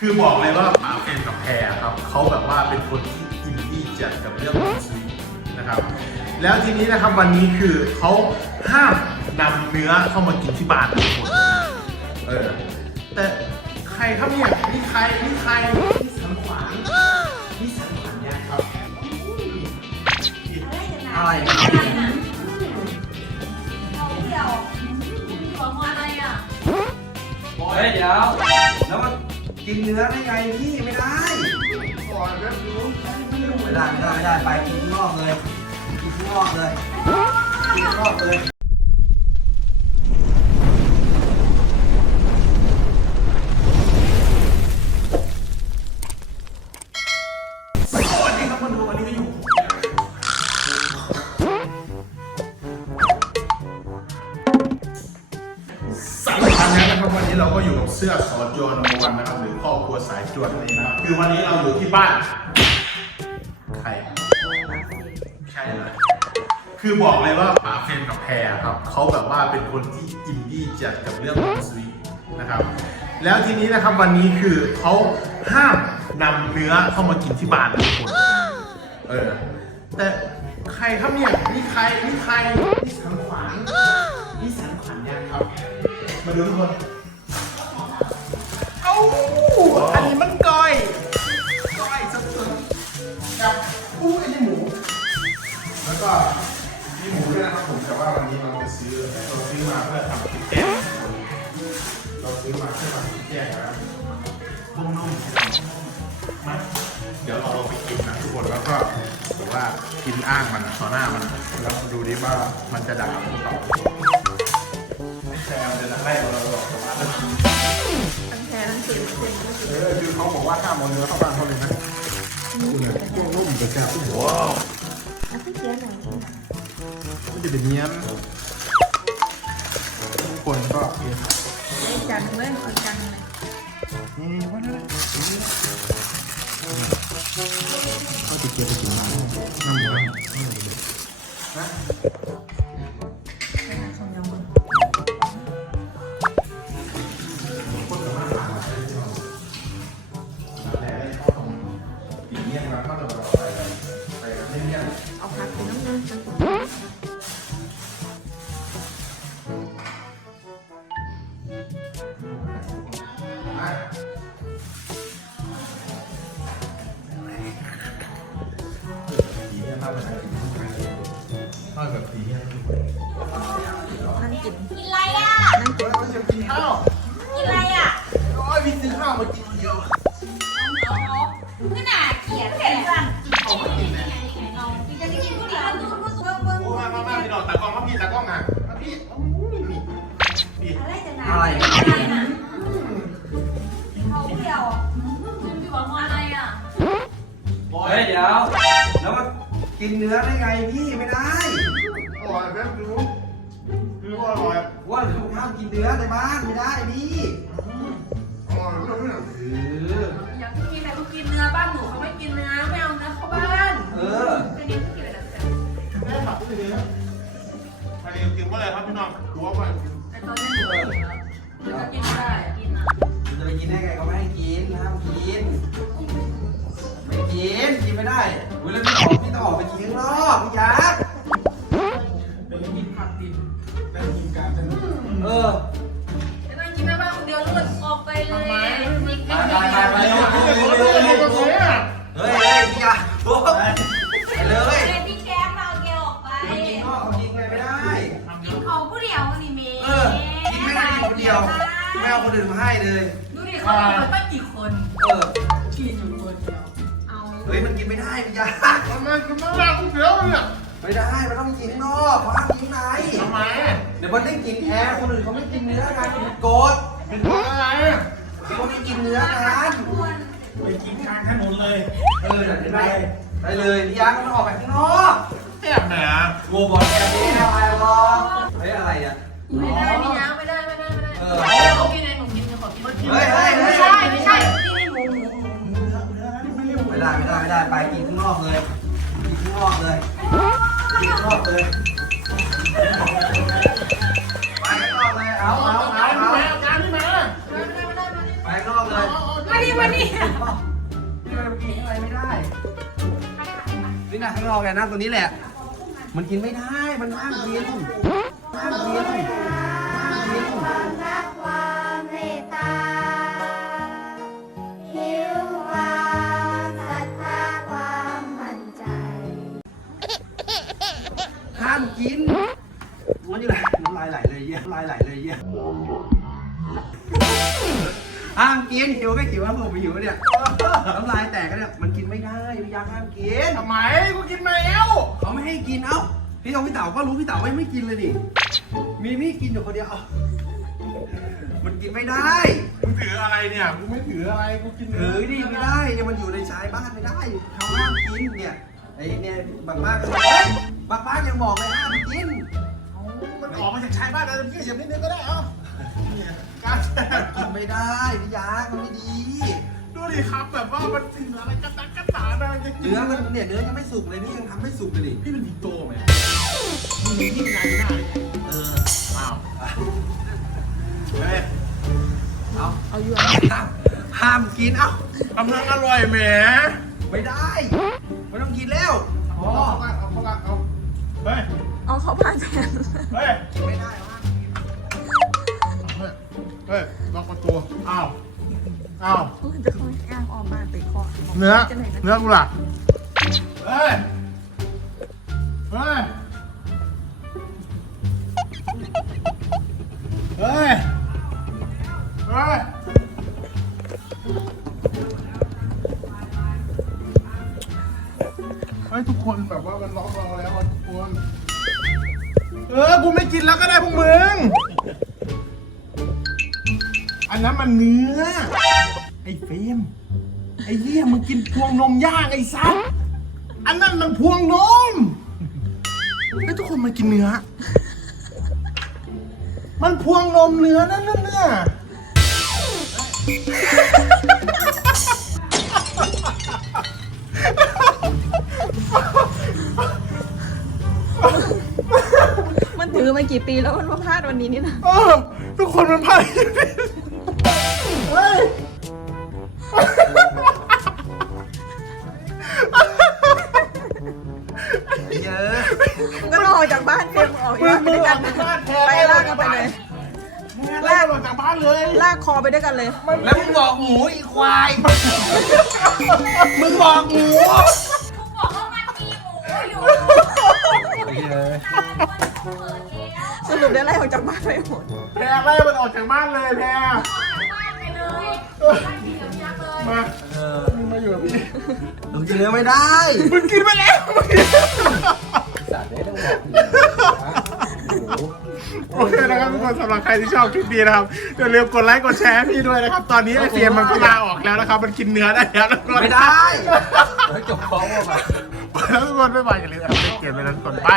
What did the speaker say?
คือบอกเลยว่าป๋าเฟรมกับแพรครับเขาแบบว่าเป็นคนที่อินดี้จัดกับเรื่องของชีวิตนะครับ แล้วทีนี้นะครับวันนี้คือเขาห้ามนำเนื้อเข้ามากินที่บ้านทุกคนเออแต่ใครครับเนี่ยนี่ใครนี่ใครนี่สันขวานนี่สันขวานเนี่ยครับอะไรอะไรนะเอาเดียวของอะไรอะเฮ้ยเดี๋ยวแล้วมัน กินเนื้อได้ไงพี่ไม่ได้ก่อนนะดูไม่ได้ไม่ได้ไม่ได้ไปกินข้างนอกเลยกินข้างนอกเลยกินข้างนอกเลย ก็อยู่กับเสื้อสอจวนวันนะครับหรือครอบครัวสายจวนนั่นเองนะครับคือวันนี้เราอยู่ที่บ้านใครใช่เลยคือบอกเลยว่าป๋าเฟรมกับแพรครับเขาแบบว่าเป็นคนที่อินดี้จัดกับเรื่องของชีวิตนะครับ แล้วทีนี้นะครับวันนี้คือเขาห้ามนำเนื้อเข้ามากินที่บ้านทุกคนเออแต่ใครครับเนี่ยนี่ใครนี่ใครนี่สันขวานนี่สันขวานเนี่ยครับ มาดูทุกคน อันนี้มันก้อยก้อยสดๆกับอู้อันนี้หมู แล้วก็มีหมูด้วยนะครับผมแต่ว่าวันนี้เราจะซื้อเราซื้อมาเพื่อทำพริกแกงเราซื้อมาเพื่อทำพริกแกงนะครับนุ่มๆมาเดี๋ยวเราลองไปกินนะทุกคนแล้วก็แบบว่ากินอ้างมันต่อหน้ามัน แล้วดูดิว่ามันจะด่าหรือเปล่า เออคือเขาบอกว่าห้ามเอาเนื้อเข้าบ้านเขาเลยนะดูเลยพวกนุ่มกระจับว้าวแล้วพี่เคี้ยวหน่อยมันจะเป็นเนี้ยนทุกคนก็เอ็นไอ้จันเว้ยเอาจันเลยนี่ว่านั่นเขาจะเกี่ยวไปกินน้ำน้ำน้ำน้ำนะ ผีเนี่ยน่าจะใช้ถ้าแบผีเนี่ยนั่งกินกินอะไรอะนั่งกินเราจะกินข้าวกินอะไรอะโอ้ยพี่ซื้อข้าวมากินเยอาเอาขึ้นหนาเกลียดเห็นจังเอาไม่กินไหนไหนลองกินจะกินผู้เดียวดูดูดูเบิ้งมามามาพี่ดอกตากล้องมาพี่ตากล้องอะมาพี่ ยเดี๋ยว แล้วมันกินเนื้อได้ไงพี่ไม่ได้อร่อยแป๊บดูดูว่าอร่อยว่าเราห้ามกินเนื้อในบ้านไม่ได้พี่อร่อยไม่ต้องไม่ต้องเอออยากกินแต่ก็กินเนื้อบ้านหนูเขาไม่กินเนื้อไม่เอาเนื้อเข้าบ้านเออเป็นยังกินอะไรแต่แม่ผักด้วยเลยนะใครกินว่าอะไรครับพี่น้องดูว่า กินไม่ได้เวลาพี่ออกพี่ต้องออกไปกินข้างนอกพี่ยักษ์เป็นกินผักดิบเป็นกินการเป็นเออจะนั่งกินแม่บ้านคนเดียวนู่นออกไปเลยไปไปไปไปเร็วเร็วเร็วเร็วเร็วเฮ้ยเฮ้ยพี่ยักษ์โอ้ไปเลยเลยพี่แก้มเอาแกออกไปมันกินนอกเขากินไงไม่ได้กินของผู้เดียวนี่เมย์เออกินไม่ได้กินคนเดียวไม่เอาคนอื่นมาให้เลยดูดิเขาเอาไปกี่คนเเฮ้ยมันกินไม่ได้พี่ยักทำไมกินไม่ได้ก๋วยเตี๋ยวเนี่ยไม่ได้มันต้องกินข้างนอกเพราะห้ามกินข้างในทำไมเดี๋ยวมันได้กินแอร์คนอื่นเขาไม่กินเนื้อกันผิดกฎเป็นเพราะอะไรเขาไม่กินเนื้อกันไปกินกลางถนนเลย เออเดี๋ยวได้ไปเลยพี่ยักษ์มันออกไปข้างนอกแอบแหนอะโวบอลแอบนี้อะไรวะเฮ้ยอะไรอะไม่ได้พี่ยางไม่ได้ไม่ได้ไม่ได้เออเขากินอะไรหนูกินหนูขอกินเฮ้ยเฮ้ย ไม่ได้ไม่ได้ไม่ได้ไปกินข้างนอกเลยกินข้างนอกเลยกินข้างนอกเลยไปข้างนอกเลยเอาเอาเอาเอางานที่มาไม่ได้ไม่ได้ไม่ได้ไปข้างนอกเลยไม่ได้วะเนี่ยพี่มันกินอะไรไม่ได้นี่นะข้างนอกแกนั่งตรงนี้แหละ มันกินไม่ได้มันห้ามกินห้ามกิน ห้ามกินหิวก็หิวแล้วผมไปหิวเนี่ยน้ำลายแตกก็เนี่ยมันกินไม่ได้พี่ยักษ์ห้ามกินทำไมกูกินมาแล้วเขาไม่ให้กินเอ้าพี่ตองพี่เต๋าก็รู้พี่เต๋าไม่ไม่กินเลยนี่มีมี่กินอยู่คนเดียวเอ้ามันกินไม่ได้มึงถืออะไรเนี่ยกูไม่ถืออะไรกูกินถือดิไม่ได้เนี่ยมันอยู่ในชายบ้านไม่ได้เขาห้ามกินเนี่ยไอ้เนี่ยบางบ้านก็บอกเฮ้ยบางบ้านยังบอกเลยห้ามกินมันออกมาจากชายบ้านอะไรพี่เสียบนิดนึงก็ได้เอ้าเนี่ย การแสดงกินไม่ได้พี่ยักษ์มันไม่ดี ดูดิครับแบบว่ามันสิ่งอะไรกระตักกระตาอะไรจะกินเนื้อมันเนี่ยเนื้อยังไม่สุกเลยนี่ยังทำไม่สุกเลยดิพี่เป็นดิโตไหมมึงมีที่งานอยู่หน้าเลยเอออ้าวเฮ้ยเอาเอาอยู่ห้ามห้ามกินเอ้ากำลังอร่อยแหมไม่ได้ไม่ต้องกินแล้วพอเอาเข้ากันเอาเข้ากันเอาเฮ้ยเอาเขาพาแทนเฮ้ยกินไม่ได้ห้ามกินเฮ้ย เฮ้ยล็อกประตูอ้าวอ้าวจะคอยย่างออกมาติดคอเนื้อจะไหนจะเนื้อกูล่ะเฮ้ยเฮ้ยเฮ้ยเฮ้ยเฮ้ยทุกคนแบบว่ามันล็อกเราแล้วอะทุกคน เออ กูไม่กินแล้วก็ได้พวกมึง อันนั้นมันเนื้อ ไอ้เฟรมไอ้เหี้ยมึงกินพวงนมย่างไอ้ซับอันนั้นมันพวงนมไอ้ยทุกคนมันกินเนื้อ มันพวงนมเนื้อนั่นน่ะเนี่ยมันถือมากี่ปีแล้วมันมาพลาดวันนี้นี่นะ เออทุกคนมันพลาด กบ้านไปด้วยกันไปลากกันไปเลยมึงไล่ออกจากบ้านเลย ลากคอไปด้วยกันเลย แล้วมึงบอกหมูอีควาย มึงบอกหมูบอกว่ามันมีหมูอยู่สรุปได้ไล่ออกจากบ้านไปหมดแพรไล่มันออกจากบ้านเลยแพรบ้านไปเลยบ้านเดียวยักษ์เลยมาเออมึงมาอยู่กับพี่มึงกินเนื้อไม่ได้ มึงกินไปแล้วสัตว์เนี่ยต้องบอกหมู โอเคนะครับทุกคนสำหรับใครที่ชอบคลิปนี้นะครับอย่าลืมกดไลค์กดแชร์ให้พี่ด้วยนะครับ ตอนนี้ไอเฟียมมันก็ลาออกแล้วนะครับ มันกินเนื้อได้แล้วทุกคนไม่ได้แล้วจบคล้องว่าแบบแล้วทุกคนไม่ไหวอย่าลืมเอาไปเก็บเลยนะทุกคนไป